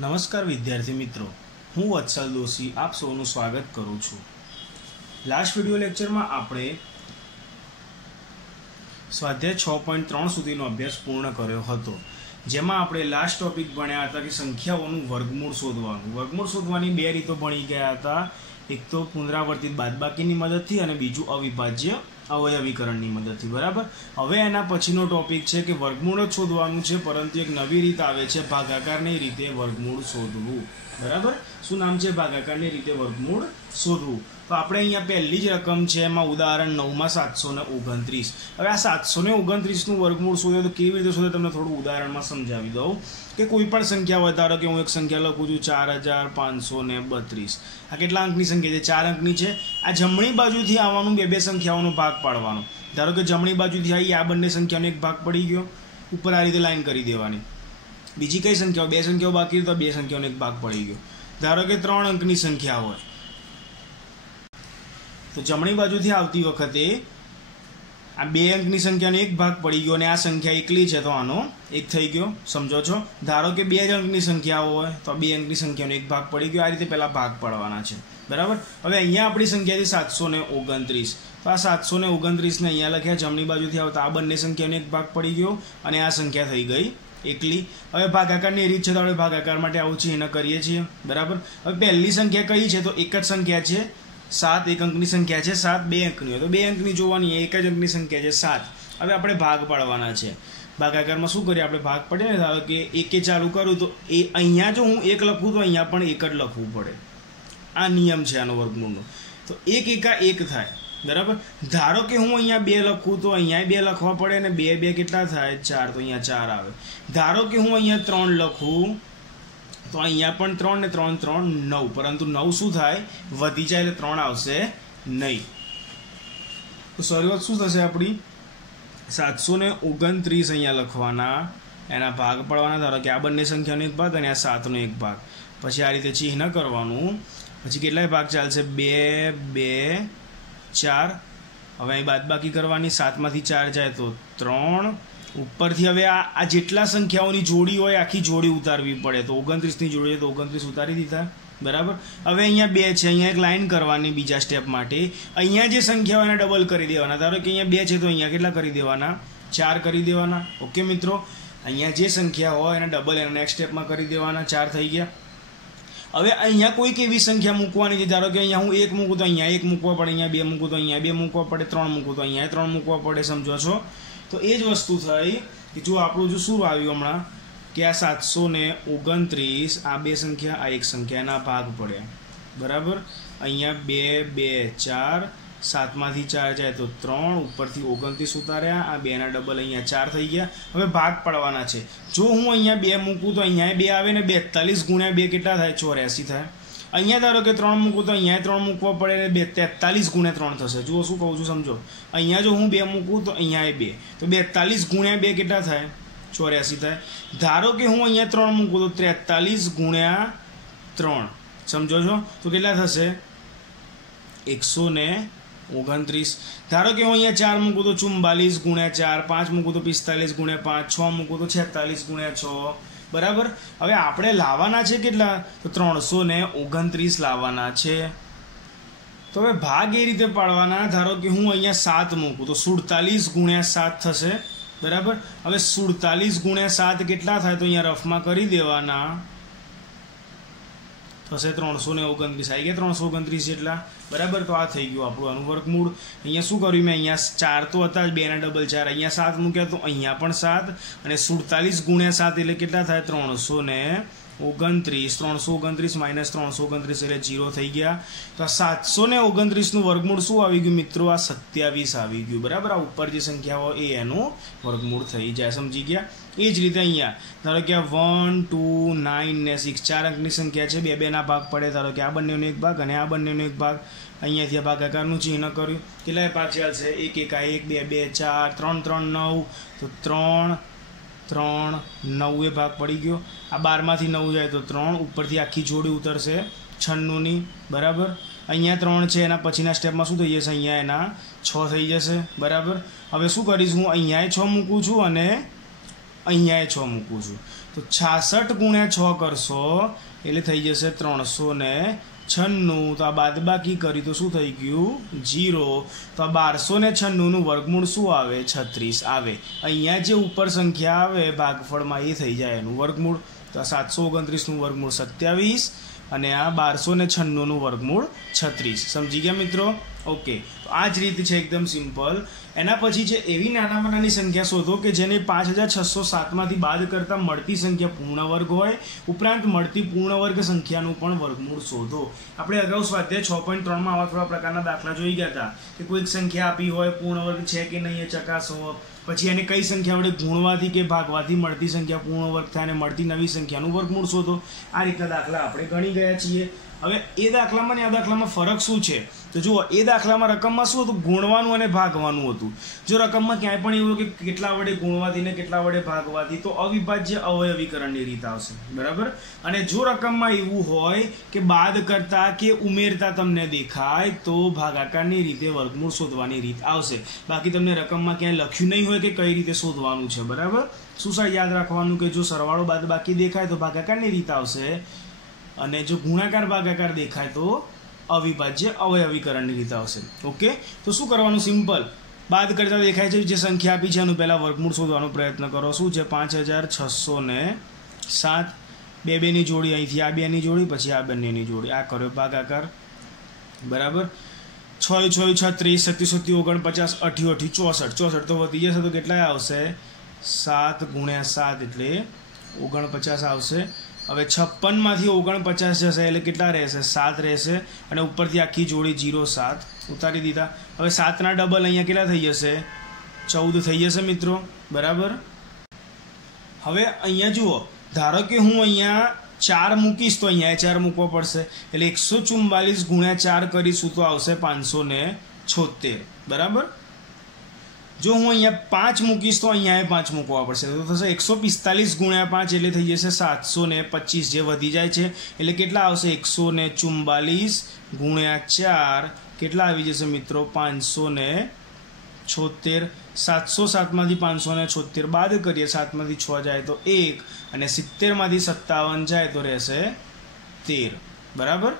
નમસ્કાર વિદ્યાર્થી મિત્રો, હું વત્સલ દોશી આપ સૌનું સ્વાગત કરું છું। લાસ્ટ વિડિયો લેક્ચરમાં આપણે સ્વાધ્યાય 6.3 સુધીનો અભ્યાસ પૂર્ણ કર્યો હતો, જેમાં આપણે લાસ્ટ ટોપિક ભણ્યા હતા કે સંખ્યાઓનું વર્ગમૂળ શોધવાનું। વર્ગમૂળ શોધવાની બે રીતો ભણી ગયા હતા, એક તો પુનરાવર્તિત બાદબાકીની મદદથી અને બીજું અવિભાજ્ય અવયવીકરણની મદદથી। બરાબર, હવે એના પછીનો ટોપિક છે કે વર્ગમૂળ જ શોધવાનું છે, પરંતુ એક નવી રીત આવે છે ભાગાકારની રીતે વર્ગમૂળ શોધવું। બરાબર, શું નામ છે? ભાગાકારની રીતે વર્ગમૂળ શોધવું। તો આપણે અહીંયા પહેલી જ રકમ છે, એમાં ઉદાહરણ 9માં 729। હવે આ 729નું વર્ગમૂળ શોધે તો કેવી રીતે શોધે તમને થોડું ઉદાહરણમાં સમજાવી દઉં કે કોઈ પણ સંખ્યા હોય, ધારો કે હું એક સંખ્યા લખું છું 4532। આ કેટલા અંકની સંખ્યા છે? 4 અંકની છે। આ જમણી બાજુથી આવવાનું બે સંખ્યાઓનો ભાગ પાડવાનો। ધારો કે જમણી બાજુથી આવી આ બંને સંખ્યાનો એક ભાગ પડી ગયો, ઉપર આ રીતે લાઈન કરી દેવાની। બીજી કઈ સંખ્યાઓ? બે સંખ્યાઓ બાકી તો બે સંખ્યાઓનો એક ભાગ પડી ગયો। ધારો કે 3 અંકની સંખ્યા હોય તો જમણી બાજુથી આવતી વખતે આ 2 અંકની સંખ્યાનો એક ભાગ પડી ગયો અને આ સંખ્યા એકલી છે તો આનો એક થઈ ગયો, સમજો છો? ધારો કે 2 અંકની સંખ્યાઓ હોય તો 2 અંકની સંખ્યાનો એક ભાગ પડી ગયો। આ રીતે પહેલા ભાગ પાડવાના છે। બરાબર, હવે અહીંયા આપણી સંખ્યા છે 729, તો આ 729ને અહીંયા લખ્યા, જમણી બાજુથી આવતા આ બંને સંખ્યાનો એક ભાગ પડી ગયો અને આ સંખ્યા થઈ ગઈ એકલી। હવે ભાગાકારની રીત છે તો આપણે ભાગાકાર માટે આવું છે એને કરીએ છીએ। બરાબર, હવે પહેલી સંખ્યા કઈ છે? તો એક જ સંખ્યા છે 7, એક અંકની સંખ્યા છે 7, 2 અંકની હોય તો 2 અંકની જોવાની, એક જ અંકની સંખ્યા છે 7। હવે આપણે ભાગ પાડવાના છે। ભાગાકારમાં શું કરીએ આપણે? ભાગ પાડીએ ને, ધારો કે એકે ચાલુ કરું તો એ અહીંયા જો હું 1 લખું તો અહીંયા પણ 1 જ લખવું પડે। આ નિયમ છે આનો વર્ગમૂળનો। તો 1 એકા 1 થાય। બરાબર, ધારો કે હું અહીંયા 2 લખું તો અહીંયા 2 લખવા પડે અને 2 2 કેટલા થાય? 4, તો અહીંયા 4 આવે। ધારો કે હું અહીંયા 3 લખું તો અહીંયા પણ 3 ને 3 3 9, પરંતુ 9 શું થાય? વધી જાય એટલે 3 આવશે નહીં। તો શરૂઆત શું થશે આપણી? 729 અહીંયા લખવાના, એના ભાગ પાડવાના। ધારો કે આ બંને સંખ્યાનો એક ભાગ અને આ 7નો એક ભાગ, પછી આ રીતે ચિહ્ન કરવાનું, પછી કેટલાય ભાગ ચાલશે? 2 2 4। હવે અહીં બાદબાકી કરવાની, 7માંથી 4 જાય તો 3, ઉપરથી હવે આ જેટલા સંખ્યાઓની જોડી હોય આખી જોડી ઉતારવી પડે, તો 29ની જોડી છે તો 29 ઉતારી દીધા। બરાબર, હવે અહીંયા 2 છે, અહીંયા એક લાઈન કરવાની બીજા સ્ટેપ માટે, અહીંયા જે સંખ્યાઓ એને ડબલ કરી દેવાના। ધારો કે અહીંયા 2 છે તો અહીંયા કેટલા કરી દેવાના? 4 કરી દેવાના। ઓકે મિત્રો, અહીંયા જે સંખ્યા હોય એને ડબલ એના નેક્સ્ટ સ્ટેપમાં કરી દેવાના, 4 થઈ ગયા। હવે અહીંયા કોઈક એવી સંખ્યા મૂકવાની છે, ધારો કે અહીંયા હું 1 મૂકું તો અહીંયા 1 મૂકવા પડે, અહીંયા 2 મૂકું તો અહીંયા 2 મૂકવા પડે, 3 મૂકું તો અહીંયા 3 મૂકવા પડે, સમજો છો? તો એ જ વસ્તુ થઈ કે જો આપણું જો શું આવ્યું હમણાં કે આ 729, આ બે સંખ્યા, આ એક સંખ્યાના ભાગ પડ્યા। બરાબર, અહીંયા 2 2 4, 7માંથી 4 જાય તો 3, ઉપરથી 29 ઉતાર્યા, આ 2ના ડબલ અહીંયા 4 થઈ ગયા। હવે ભાગ પાડવાના છે। જો હું અહીંયા 2 મૂકું તો અહીંયા 2 આવે ને 42 ગુણ્યા 2 કેટલા થાય? 84 થાય। અહીંયા ધારો કે 3 મૂકું તો અહીંયા 3 મૂકવા પડે, 43 ગુણ્યા 3 થશે। જુઓ શું કહું છું, સમજો? અહીંયા જો હું 2 મૂકું તો અહીંયા 2, તો 42 ગુણ્યા 2 કેટલા થાય? 84 થાય। ધારો કે હું અહીંયા 3 મૂકું તો 43 ગુણ્યા 3, સમજો છો? તો કેટલા થશે? 129। ધારો કે હું અહીંયા 4 મૂકું તો 44 ગુણ્યા 4, 5 મૂકું તો 45 ગુણ્યા 5, 6 મૂકું તો 46 ગુણ્યા 6। બરાબર, હવે આપણે લાવવાના છે કેટલા? તો 329 લાવવાના છે। તો હવે ભાગ એ રીતે પાડવાના, ધારો કે હું અહીંયા 7 મૂકું તો 47 ગુણ્યા 7 થશે। બરાબર, હવે 47 ગુણ્યા 7 કેટલા થાય? તો અહીંયા રફમાં કરી દેવાના, થશે 329, આવી ગયા 329 જેટલા। બરાબર, તો આ થઈ ગયું આપણું આનું વર્ગમૂળ। અહીંયા શું કર્યું મેં? અહીંયા 4 તો હતા જ, 2ના ડબલ 4, અહીંયા 7 મૂક્યા તો અહીંયા પણ 7, અને 47 ગુણ્યા 7 એટલે કેટલા થાય? 329, 329 માઇનસ 329 એટલે 0 થઈ ગયા। તો આ 729નું વર્ગમૂળ શું આવી ગયું મિત્રો? આ 27 આવી ગયું। બરાબર, આ ઉપર જે સંખ્યા હોય એ એનું વર્ગમૂળ થઈ જાય, સમજી ગયા? એ જ રીતે અહીંયા ધારો કે આ 1 2 9 ને 6 4 અંકની સંખ્યા છે, 2 2ના ભાગ પડે, ધારો કે આ બંનેનો એક ભાગ અને આ બંનેનો એક ભાગ, અહીંયાથી આ ભાગાકારનું ચિહ્ન કર્યું, કેટલાય ભાગ ચાલશે? 1 1 1 2 2 4 3 3 9, તો 3 3 9 એ ભાગ પડી ગયો। આ 12માંથી 9 જાય તો 3, ઉપરથી આખી જોડી ઉતરશે 96ની। બરાબર, અહીંયા 3 છે, એના પછીના સ્ટેપમાં શું થઈ જશે? અહીંયા એના 6 થઈ જશે। બરાબર, હવે શું કરીશ? હું અહીંયા 6 મૂકું છું અને અહીંયા 6 મૂકું છું। तो 66 × 6 करशो એટલે થઈ જશે 396. તો આ બાદબાકી કરી તો શું થઈ ગયું 0. તો આ 1296 નું વર્ગમૂળ શું આવે 36 આવે. અહીંયા જે ઉપર સંખ્યા આવે ભાગફળમાં એ થઈ જાય એનું વર્ગમૂળ. તો આ 729 નું વર્ગમૂળ 27 અને આ 1296 નું વર્ગમૂળ 36. સમજી ગયા મિત્રો? ઓકે, તો આ જ રીત છે એકદમ સિમ્પલ. એના પછી છે એવી નાનામાં નાની સંખ્યા શોધો કે જેને 5607 માંથી બાદ કરતા મળતી સંખ્યા પૂર્ણ વર્ગ હોય. ઉપરાંત મળતી પૂર્ણ વર્ગ સંખ્યાનું પણ વર્ગમૂળ શોધો. આપણે અગાઉ સ્વાધ્યાય 6.3 માં આવા થોડા પ્રકારના દાખલા જોઈ ગયા હતા કે કોઈક સંખ્યા આપી હોય, પૂર્ણ વર્ગ છે કે નહીં એ ચકાસો, પછી એને કઈ સંખ્યા વડે ગુણવાથી કે ભાગવાથી મળતી સંખ્યા પૂર્ણ વર્ગ થાય અને મળતી નવી સંખ્યાનું વર્ગમૂળ શોધો. આ રીતના દાખલા આપણે ગણી ગયા છીએ. હવે એ દાખલામાં ને આ દાખલામાં ફરક શું છે? તો જુઓ, એ દાખલામાં રકમમાં શું હતું? ગુણવાનું અને ભાગવાનું હતું. જો રકમમાં ક્યાંય પણ એવું કે કેટલા વડે ગુણવાથી ને કેટલા વડે ભાગવાથી, તો અવિભાજ્ય અવયવીકરણની રીત આવશે. બરાબર? અને જો રકમમાં એવું હોય કે બાદ કરતા કે ઉમેરતા તમને દેખાય તો ભાગાકારની રીતે વર્ગમૂળ શોધવાની રીત આવશે. બાકી તમને રકમમાં ક્યાંય લખ્યું નહીં હોય કે કઈ રીતે શોધવાનું છે. બરાબર? શું યાદ રાખવાનું કે જો સરવાળો બાદબાકી દેખાય તો ભાગાકારની રીત આવશે, અને જો ગુણાકાર ભાગાકાર દેખાય તો અવિભાજ્ય અવયવીકરણની રીત આવશે. ઓકે, તો શું કરવાનું? સિમ્પલ. બાદ કરતા દેખાય છે જે સંખ્યા આપી છે એનું પહેલાં વર્ગમૂળ શોધવાનો પ્રયત્ન કરો. શું છે? 5607. બે બેની જોડી અહીંથી આ બેની જોડી, પછી આ બંનેની જોડી, આ કર્યો ભાગાકાર. બરાબર? 6 × 6 = 36, 37 × 49, 88 × 64. તો વધી જશે તો કેટલા આવશે? 7 × 7 એટલે 49 આવશે. હવે 56 માંથી 49 જશે એટલે કેટલા રહેશે? 7 રહેશે. અને ઉપરથી આખી જોડી 0 7 ઉતારી દીધા. હવે 7 ના ડબલ અહીંયા કેટલા થઈ જશે? 14 થઈ જશે મિત્રો. બરાબર? હવે અહીંયા જુઓ, ધારો કે હું અહીંયા 4 મૂકીશ તો અહીંયા 4 મૂકવો પડશે, એટલે 144 × 4 કરીશું તો આવશે 576. બરાબર? જો હું અહીંયા 5 મૂકીશ તો અહીંયા 5 મૂકવા પડશે, તો થશે 145 × 5 એટલે થઈ જશે 725. જે વધી જાય છે એટલે કેટલા આવશે? 144 × 4 કેટલા આવી જશે મિત્રો? 576. 707 માંથી 576 બાદ કરીએ, 7 માંથી 6 જાય તો 1, અને 70 માંથી 57 જાય તો રહેશે 13. બરાબર?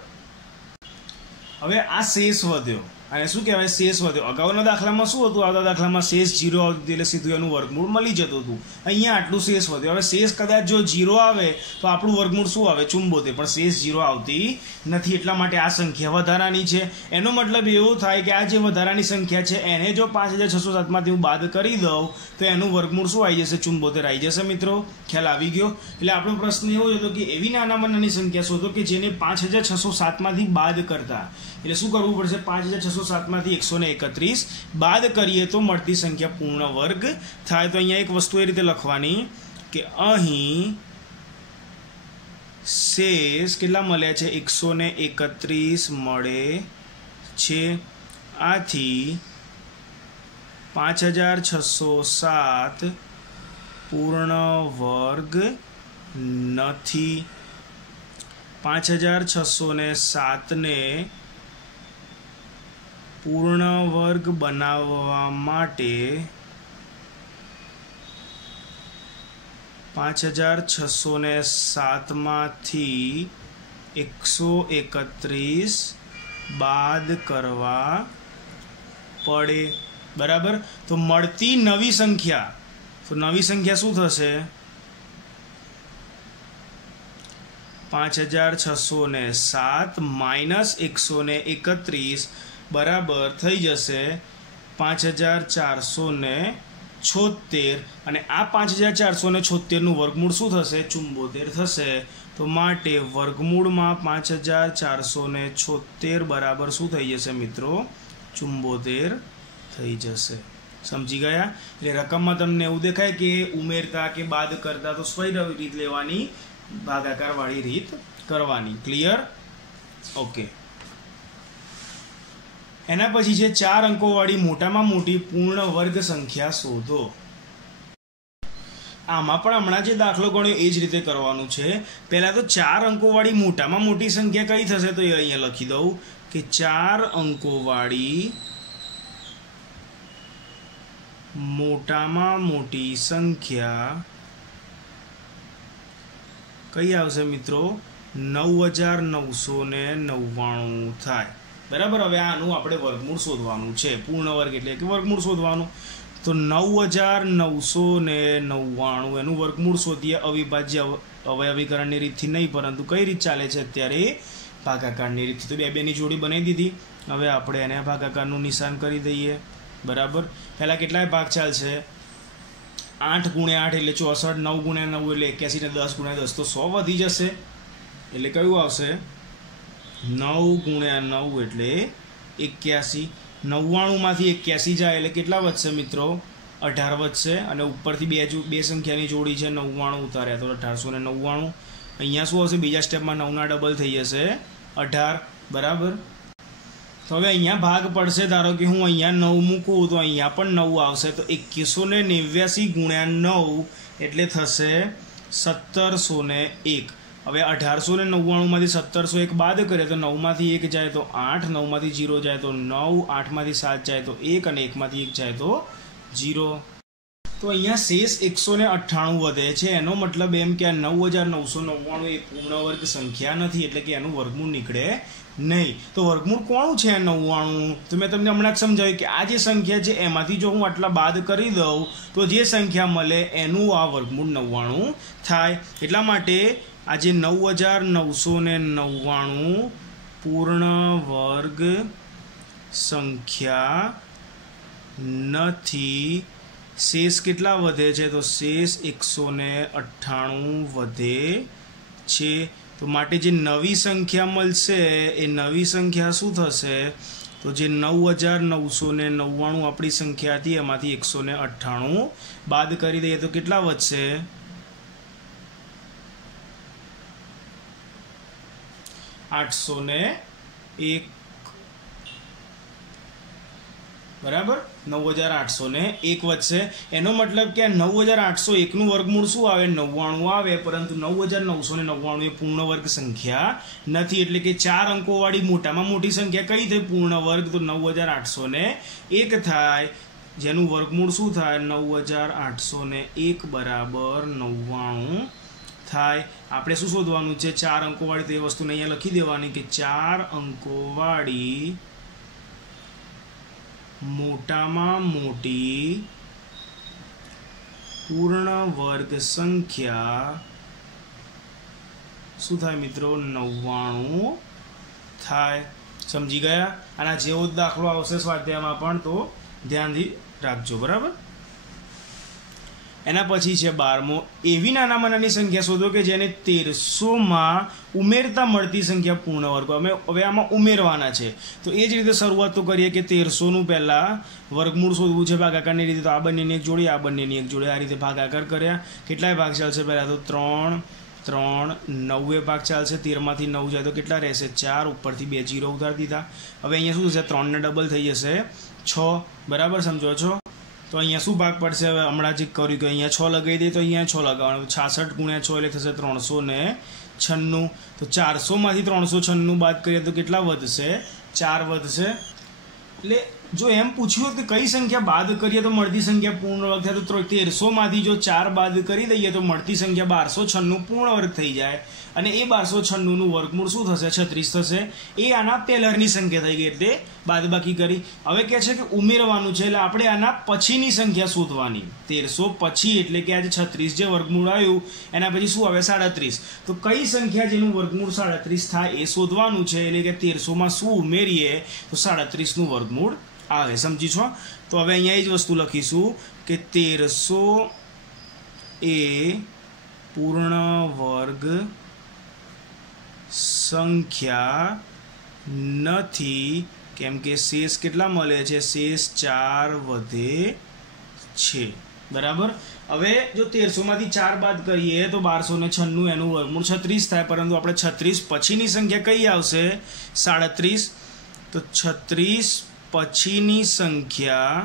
હવે આ શેષ વધ્યો, અને શું કહેવાય? શેષ વધ્યો. અગાઉના દાખલામાં શું હતું? આવતા દાખલામાં શેષ 0 આવતી એટલે સીધું એનું વર્ગમૂળ મળી જતું હતું. અહીંયા આટલું શેષ વધ્યો. હવે શેષ કદાચ જો 0 આવે તો આપણું વર્ગમૂળ શું આવે? 74. પણ શેષ 0 આવતી નથી, એટલા માટે આ સંખ્યા વધારાની છે. એનો મતલબ એવો થાય કે આ જે વધારાની સંખ્યા છે એને જો 5607 માંથી હું બાદ કરી દઉં તો એનું વર્ગમૂળ શું આવી જશે? 74 આવી જશે મિત્રો. ખ્યાલ આવી ગયો? એટલે આપણો પ્રશ્ન એવો હતો કે એવી નાનામાં નાની સંખ્યા શોધો કે જેને 5607 માંથી બાદ કરતા, એટલે શું કરવું પડશે? 5607 માંથી 131 બાદ કરીએ તો મળતી સંખ્યા પૂર્ણ વર્ગ થાય. તો અહીંયા એક વસ્તુ એ રીતે લખવાની કે અહીં શેષ કેટલા મળ્યા છે? 131 મળે છે. આથી 5607 પૂર્ણ વર્ગ નથી. 5607 ને પૂર્ણ વર્ગ બનાવવા માટે 5607 માંથી 131 બાદ કરવા પડે. બરાબર? તો મળતી નવી સંખ્યા, તો નવી સંખ્યા શું થશે? 5607 માઇનસ 131 બરાબર થઈ જશે 5476. અને આ 5476 નું વર્ગમૂળ શું થશે? 74 થશે. તો માટે વર્ગમૂળમાં 5476 બરાબર શું થઈ જશે મિત્રો? 74 થઈ જશે. સમજી ગયા? એટલે રકમમાં તમને એવું દેખાય કે ઉમેરતા કે બાદ કરતા તો કઈ રીત લેવાની? ભાગાકાર વાળી રીત કરવાની. ક્લિયર? ઓકે. એના પછી છે 4 અંકોવાળી મોટામાં મોટી પૂર્ણ વર્ગ સંખ્યા શોધો. આમાં પણ હમણાં જે દાખલો ગણ્યો એ જ રીતે કરવાનું છે. પહેલા તો 4 અંકોવાળી મોટામાં મોટી સંખ્યા કઈ થશે? તો એ અહીંયા લખી દઉં કે 4 અંકોવાળી મોટામાં મોટી સંખ્યા કઈ આવશે મિત્રો? 9999 થાય, બરાબર. હવે આનું આપણે વર્ગમૂળ શોધવાનું છે, પૂર્ણ વર્ગ એટલે કે વર્ગમૂળ શોધવાનું. તો 9999 એનું વર્ગમૂળ શોધીએ અવિભાજ્ય અવયવીકરણની રીતથી નહીં, પરંતુ કઈ રીત ચાલે છે અત્યારે? ભાગાકારની રીતથી. તો બે ની જોડી બનાવી દીધી. હવે આપણે એને ભાગાકારનું નિશાન કરી દઈએ, બરાબર. પહેલાં કેટલાય ભાગ ચાલશે? 8 ગુણ્યા 8 એટલે 64, 9 ગુણ્યા 9 એટલે 81 ને 10 ગુણ્યા 10 તો 100 વધી જશે. એટલે કયું આવશે? 9 ગુણ્યા 9 એટલે 81. 99માંથી 81 જાય એટલે કેટલા વધશે મિત્રો? 18 વધશે. અને ઉપરથી બે સંખ્યાની જોડી છે, 99 ઉતાર્યા તો 1899. અહીંયા શું આવશે? બીજા સ્ટેપમાં 9ના ડબલ થઈ જશે 18, બરાબર. તો હવે અહીંયા ભાગ પડશે. ધારો કે હું અહીંયા 9 મૂકું તો અહીંયા પણ 9 આવશે. તો 2189 ગુણ્યા 9 એટલે થશે 1701. હવે 1899માંથી 1701 બાદ કરીએ તો 9માંથી 1 જાય તો 8, 9માંથી 0 જાય તો 9, 8માંથી 7 જાય તો 1 અને 1માંથી 1 જાય તો 0. તો અહીંયા શેષ 198 વધે છે. એનો મતલબ એમ કે આ 9999 એ પૂર્ણ વર્ગ સંખ્યા નથી, એટલે કે એનું વર્ગમૂળ નીકળે નહીં. તો વર્ગમૂળ કોનું છે 99? તો મેં તમને હમણાં જ સમજાવ્યું કે આ જે સંખ્યા છે એમાંથી જો હું આટલા બાદ કરી દઉં તો જે સંખ્યા મળે એનું આ વર્ગમૂળ 99 થાય. એટલા માટે આજે 9999 પૂર્ણ વર્ગ સંખ્યા નથી. શેષ કેટલા વધે છે? તો શેષ 198 વધે છે. તો માટે જે નવી સંખ્યા મળશે એ નવી સંખ્યા શું થશે? તો જે 9999 આપણી સંખ્યા હતી એમાંથી 198 બાદ કરી દઈએ તો કેટલા વધશે? 801, બરાબર. 9801 વધશે. એનો મતલબ કે 9801 નું વર્ગમૂળ શું આવે? 99 આવે, પરંતુ 9999 એ પૂર્ણ વર્ગ સંખ્યા નથી. એટલે કે 4 અંકોવાળી મોટામાં મોટી સંખ્યા કઈ થઈ પૂર્ણ વર્ગ? તો 9801 થાય, જેનું વર્ગમૂળ શું થાય? 9801 બરાબર 99 થાય. આપણે શું શોધવાનું છે? 4 અંકોવાળી. તો એ વસ્તુને અહીંયા લખી દેવાની કે 4 અંકોવાળી મોટામાં મોટી પૂર્ણ વર્ગ સંખ્યા શું થાય મિત્રો? 99 થાય. સમજી ગયા? આના જેવો જ દાખલો આવશે સ્વાધ્યાયમાં પણ, તો ધ્યાનથી રાખજો, બરાબર. એના પછી છે 12મો. એવી નાનામાં નાની સંખ્યા શોધો કે જેને 1300માં ઉમેરતા મળતી સંખ્યા પૂર્ણ વર્ગ. હવે આમાં ઉમેરવાના છે. તો એ જ રીતે શરૂઆત તો કરીએ કે 1300નું પહેલાં વર્ગમૂળ શોધવું છે ભાગાકારની રીતે. તો આ બંનેની એક જોડી, આ બંનેની એક જોડી, આ રીતે ભાગાકાર કર્યા. કેટલાય ભાગ ચાલશે? પહેલાં તો 3, 3, 9 ભાગ ચાલશે. 13માંથી 9 જાય તો કેટલા રહેશે? 4. ઉપરથી 2 0 ઉતારી દીધા. હવે અહીંયા શું થશે? 3 ને ડબલ થઈ જશે 6, બરાબર. સમજો છો? તો અહીંયા શું ભાગ પડશે? હવે હમણાં જ કર્યું કે અહીંયા 6 લગાવી દઈએ તો અહીંયા 6 લગાવવાનું. 66 ગુણ્યા 6 એટલે થશે 396. તો 400માંથી 396 બાદ કરીએ તો કેટલા વધશે? 4 વધશે. એટલે જો એમ પૂછ્યું કે કઈ સંખ્યા બાદ કરીએ તો મળતી સંખ્યા પૂર્ણ વર્ગ થાય, તો 1300માંથી જો 4 બાદ કરી દઈએ તો મળતી સંખ્યા 1296 પૂર્ણ વર્ગ થઈ જાય. અને એ 1296નું વર્ગમૂળ શું થશે? 36 થશે. એ આના પહેલાની સંખ્યા થઈ ગઈ એટલે બાદબાકી કરી. હવે કહે છે કે ઉમેરવાનું છે, એટલે આપણે આના પછીની સંખ્યા શોધવાની. 1300 પછી એટલે કે આજે 36 જે વર્ગમૂળ આવ્યું એના પછી શું આવે? 37. તો કઈ સંખ્યા જેનું વર્ગમૂળ 37 થાય એ શોધવાનું છે. એટલે કે 1300માં શું ઉમેરીએ તો 37નું વર્ગમૂળ આવે. સમજી છો? તો હવે અહીંયા એ જ વસ્તુ લખીશું કે 1300 એ પૂર્ણ વર્ગ સંખ્યા નથી, કેમ કે શેષ કેટલા મળે છે? શેષ 4 વધે છે, બરાબર. હવે જો 1300માંથી 4 બાદ કરીએ તો 1296 એનું વર્ગમૂળ 36 થાય, પરંતુ આપણે 36 પછીની સંખ્યા કઈ આવશે? 37. તો 36 પછીની સંખ્યા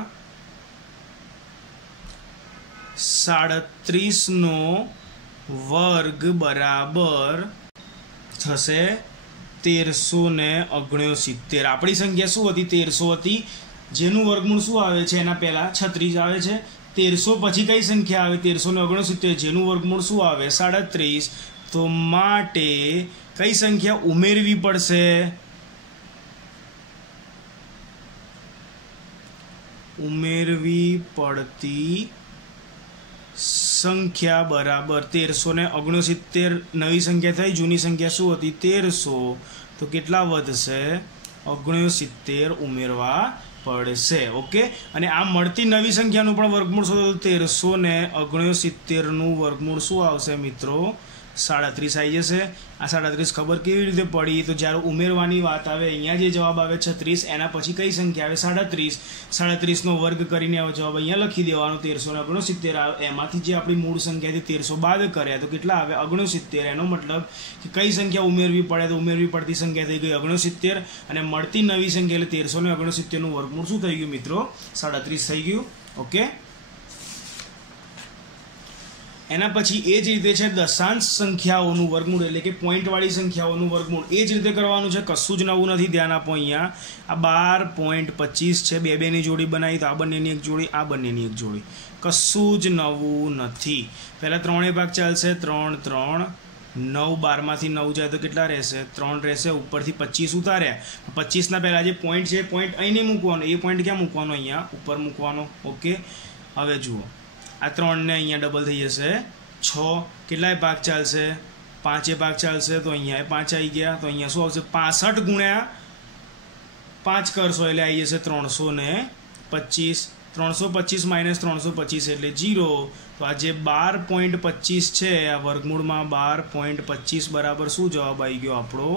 37નો વર્ગ બરાબર થશે 1369. આપણી સંખ્યા શું હતી? 1300 હતી, જેનું વર્ગમૂળ શું આવે છે? એના પહેલા 36 આવે છે. 1300 પછી કઈ સંખ્યા આવે? 1369, જેનું વર્ગમૂળ શું આવે? 37. તો માટે કઈ સંખ્યા ઉમેરવી પડશે? ઉમેરવી પડતી સંખ્યા બરાબર 1369 નવી સંખ્યા થઈ, જૂની સંખ્યા શું હતી? 1300. તો કેટલા વધશે? 69 ઉમેરવા પડશે. ઓકે, અને આ મળતી નવી સંખ્યાનું પણ વર્ગમૂળ શોધો તો 1369નું વર્ગમૂળ શું આવશે મિત્રો? 37 આવી જશે. આ 37 ખબર કેવી રીતે પડી? તો જ્યારે ઉમેરવાની વાત આવે, અહીંયા જે જવાબ આવે 36, એના પછી કઈ સંખ્યા આવે? 37. 37નો વર્ગ કરીને આવો જવાબ અહીંયા લખી દેવાનો 1369 આવે. એમાંથી જે આપણી મૂળ સંખ્યા હતી 1300 બાદ કર્યા તો કેટલા આવે? 69. એનો મતલબ કે કઈ સંખ્યા ઉમેરવી પડે? તો ઉમેરવી પડતી સંખ્યા થઈ ગઈ 69, અને મળતી નવી સંખ્યા એટલે 1369નું વર્ગમૂળ શું થઈ ગયું મિત્રો? 37 થઈ ગયું. ઓકે, એના પછી એ જ રીતે છે દશાંશ સંખ્યાઓનું વર્ગમૂળ, એટલે કે પોઈન્ટવાળી સંખ્યાઓનું વર્ગમૂળ. એ જ રીતે કરવાનું છે, કશું જ નવું નથી. ધ્યાન આપો, અહીંયા આ 12.25 છે, બે બેની જોડી બનાવી તો આ બંનેની એક જોડી, આ બંનેની એક જોડી, કશું જ નવું નથી. પહેલાં ત્રણેય ભાગ ચાલશે, 3 3 9, 12માંથી 9 જાય તો કેટલા રહેશે? 3 રહેશે. ઉપરથી 25 ઉતાર્યા, 25ના પહેલાં જે પોઈન્ટ છે પોઈન્ટ અહીં નહીં મૂકવાનો, એ પોઈન્ટ ક્યાં મૂકવાનો? અહીંયા ઉપર મૂકવાનો. ઓકે, હવે જુઓ, આ 3ને અહીંયા ડબલ થઈ જશે 6. કેટલાય ભાગ ચાલશે? 5 ભાગ ચાલશે, તો અહીંયા 5 આવી ગયા. તો અહીંયા શું આવશે? 65 ગુણ્યા 5 કરશો એટલે આવી જશે 325. 325 માઇનસ 325 એટલે 0. તો આ જે 12.25 છે, આ વર્ગમૂળમાં 12.25 બરાબર શું જવાબ આવી ગયો આપણો?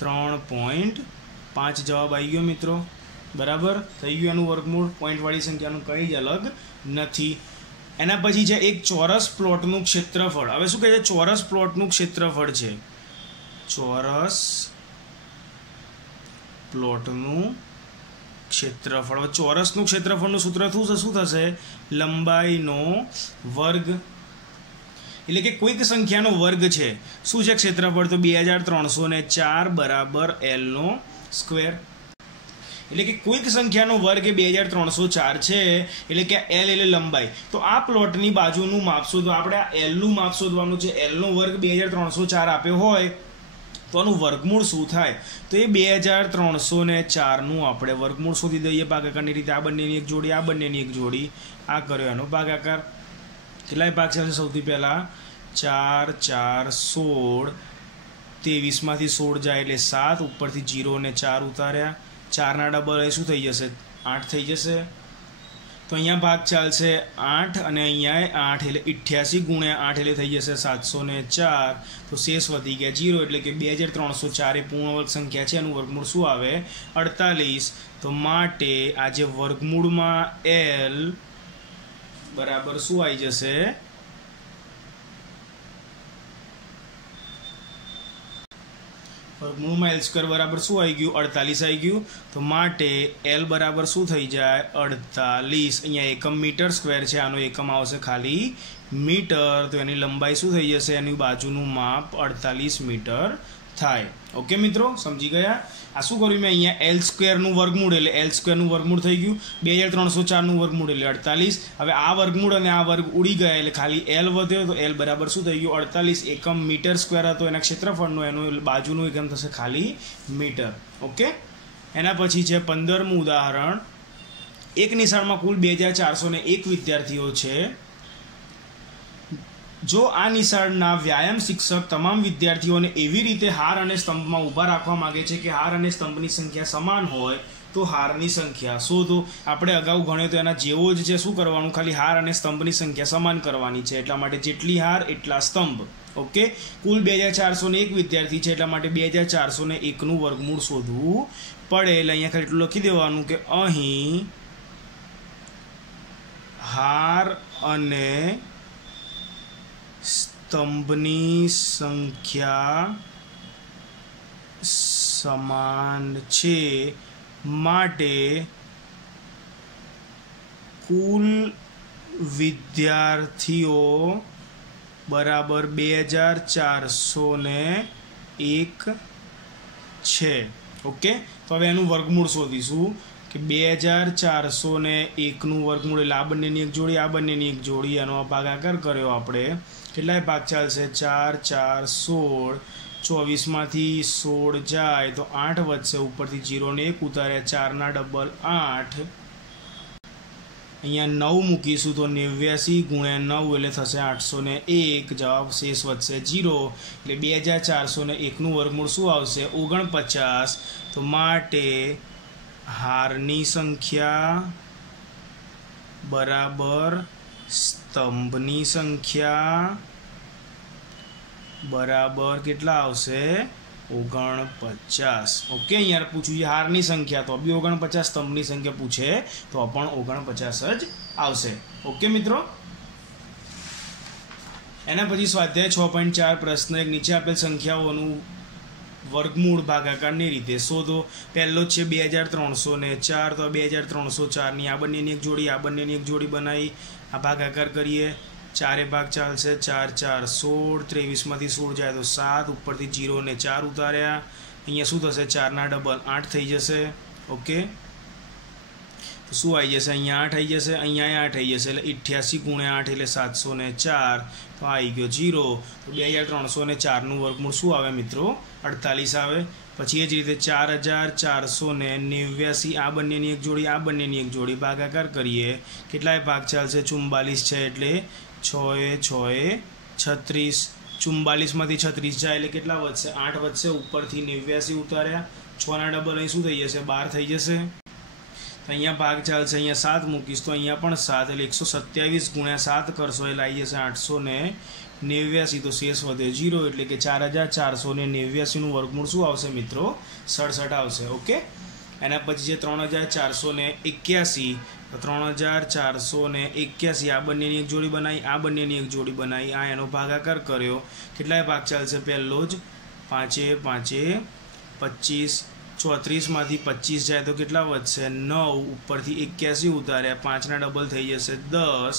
3.5 જવાબ આવી ગયો મિત્રો. બરાબર થઈ ગયું એનું વર્ગમૂળ. પોઈન્ટવાળી સંખ્યાનું કંઈ જ અલગ નથી. એના પછી છે એક ચોરસ પ્લોટનું ક્ષેત્રફળ. હવે શું કહે છે? ચોરસ પ્લોટનું ક્ષેત્રફળ છે. ચોરસ પ્લોટનું ક્ષેત્રફળ. હવે ચોરસનું ક્ષેત્રફળનું સૂત્ર શું થશે? લંબાઈનો વર્ગ. એટલે કે કોઈક સંખ્યાનો વર્ગ છે. શું છે ક્ષેત્રફળ? તો 2304 બરાબર L² એટલે કે કોઈક સંખ્યાનો વર્ગ એ 2304 છે. એટલે કે L એટલે લંબાઈ. તો આ પ્લોટની બાજુનું માપ શોધો. આપણે આ Lનું માપ શોધવાનું છે. Lનો વર્ગ 2304 આપ્યો હોય તો આનું વર્ગમૂળ શું થાય? તો એ 2304નું આપણે વર્ગમૂળ શોધી દઈએ ભાગાકારની રીતે. આ બંનેની એક જોડી, આ બંનેની એક જોડી, આ કર્યો એનો ભાગાકાર. કેટલાય ભાગ છે? સૌથી પહેલાં 4 4 16, 23માંથી 16 જાય એટલે 7, ઉપરથી 0 ને 4 ઉતાર્યા, 4ના ડબલ એ શું થઈ જશે? 8 થઈ જશે. તો અહીંયા ભાગ ચાલશે 8, અને અહીંયા 8 એટલે 88 ગુણ્યા 8 એટલે થઈ જશે 704. તો શેષ વધી ગયા 0, એટલે કે 2304 એ પૂર્ણ સંખ્યા છે. એનું વર્ગમૂળ શું આવે? 48. તો માટે આ જે વર્ગમૂળમાં L બરાબર શું આવી જશે? વર્ગમૂળમાં L² બરાબર શું આવી ગયું? 48 આવી ગયું. તો માટે L બરાબર શું થઈ જાય? 48. અહીંયા એકમ મીટર સ્ક્વેર છે, આનો એકમ આવશે ખાલી મીટર. તો એની લંબાઈ શું થઈ જશે? એની બાજુનું માપ 48 મીટર થાય. ઓકે મિત્રો, સમજી ગયા? આ શું કર્યું મેં? અહીંયા L² નું વર્ગમૂળ એટલે L² નું વર્ગમૂળ થઈ ગયું. 2304નું વર્ગમૂળ એટલે 48. હવે આ વર્ગમૂળ અને આ વર્ગ ઉડી ગયા એટલે ખાલી L વધ્યો. તો L બરાબર શું થઈ ગયું? 48. એકમ મીટર સ્ક્વેર હતો એના ક્ષેત્રફળનો, એનું બાજુનું એકમ થશે ખાલી મીટર. ઓકે, એના પછી છે 15મું ઉદાહરણ. એક નિશાળમાં કુલ 2401 વિદ્યાર્થીઓ છે. જો આ નિશાળના વ્યાયામ શિક્ષક તમામ વિદ્યાર્થીઓને એવી રીતે હાર અને સ્તંભમાં ઊભા રાખવા માંગે છે કે હાર અને સ્તંભની સંખ્યા સમાન હોય તો હારની સંખ્યા શોધો. આપણે અગાઉ ગણ્યો તો એના જેવો જ છે. શું કરવાનું? ખાલી હાર અને સ્તંભની સંખ્યા સમાન કરવાની છે. એટલા માટે જેટલી હાર એટલા સ્તંભ. ઓકે, કુલ 2401 વિદ્યાર્થી છે, એટલા માટે 2401નું વર્ગમૂળ શોધવું પડે. એટલે અહીંયા ખાલી એટલું લખી દેવાનું કે અહીં હાર અને સ્તંભની સંખ્યા સમાન છે, માટે કુલ વિદ્યાર્થીઓ બરાબર 2401 છે. ઓકે, તો હવે એનું વર્ગમૂળ શોધીશું કે 2401નું વર્ગમૂળ એટલે આ બંનેની એક જોડી, આ બંનેની એક જોડી, એનો ભાગાકાર કર્યો આપણે કેટલાય ભાગ ચાલશે 4 4 16 24માંથી 16 જાય તો 8 વધશે, ઉપરથી 0 ને 1 ઉતાર્યા, 4 ના ડબલ 8, અહીંયા 9 મૂકીશું તો 89 ગુણ્યા 9 એટલે થશે 801, જવાબ શેષ વધશે 0, એટલે 2401નું વર્ગમૂળ શું આવશે 49. તો માટે હારની સંખ્યા બરાબર સ્તંભની સંખ્યા બરાબર કેટલા આવશે 49. ઓકે, અહીંયા પૂછ્યું છે હારની સંખ્યા તો બી 49, સ્તંભની સંખ્યા પૂછે તો પણ 49 જ આવશે. ઓકે મિત્રો, એના પછી સ્વાધ્યાય 6.4 પ્રશ્ન 1, નીચે આપેલ સંખ્યાઓનું વર્ગમૂળ ભાગાકારની રીતે શોધો. પહેલો જ છે 2304, તો 2304ની આ બંનેની એક જોડી, આ બંનેની એક જોડી બનાવી આ ભાગાકાર કરીએ. 4 ભાગ ચાલશે, 4 4 16, 23માંથી 16 જાય તો 7, ઉપરથી 0 ને 4 ઉતાર્યા, અહીંયા શું થશે 4 ના ડબલ 8 થઈ જશે. ઓકે, તો શું આવી જશે અહીંયા 8 આવી જશે, અહીંયા 8 આવી જશે, એટલે 88 ગુણ્યા 8 એટલે 704, તો આવી ગયો 0. તો 2304નું વર્ગમૂળ શું આવે મિત્રો 48 આવે. પછી એ જ રીતે 4489, આ બંનેની એક જોડી, આ બંનેની એક જોડી ભાગાકાર કરીએ. કેટલાય ભાગ ચાલશે 44 છે એટલે 6 6 36, 44માંથી 36 જાય એટલે કેટલા વધશે 8 વધશે, ઉપરથી 89 ઉતાર્યા, 6 ના ડબલ અહીં શું થઈ જશે 12 થઈ જશે. તો અહીંયા ભાગ ચાલશે, અહીંયા 7 મૂકીશ તો અહીંયા પણ 7, એટલે 127 ગુણ્યા 7 કરશો એટલે આવી જશે 889, તો શેષ વધે 0, એટલે કે 4489નું વર્ગમૂળ શું આવશે મિત્રો 67 આવશે. ઓકે, એના પછી છે 3481, તો 3481 આ બંનેની એક જોડી બનાવી, આ બંનેની એક જોડી બનાવી, આ એનો ભાગાકાર કર્યો. કેટલાય ભાગ ચાલશે, પહેલો જ 5 5 25, 34માંથી 25 જાય તો કેટલા વધશે 9, ઉપરથી 81 ઉતાર્યા, 5 ના ડબલ થઈ જશે 10,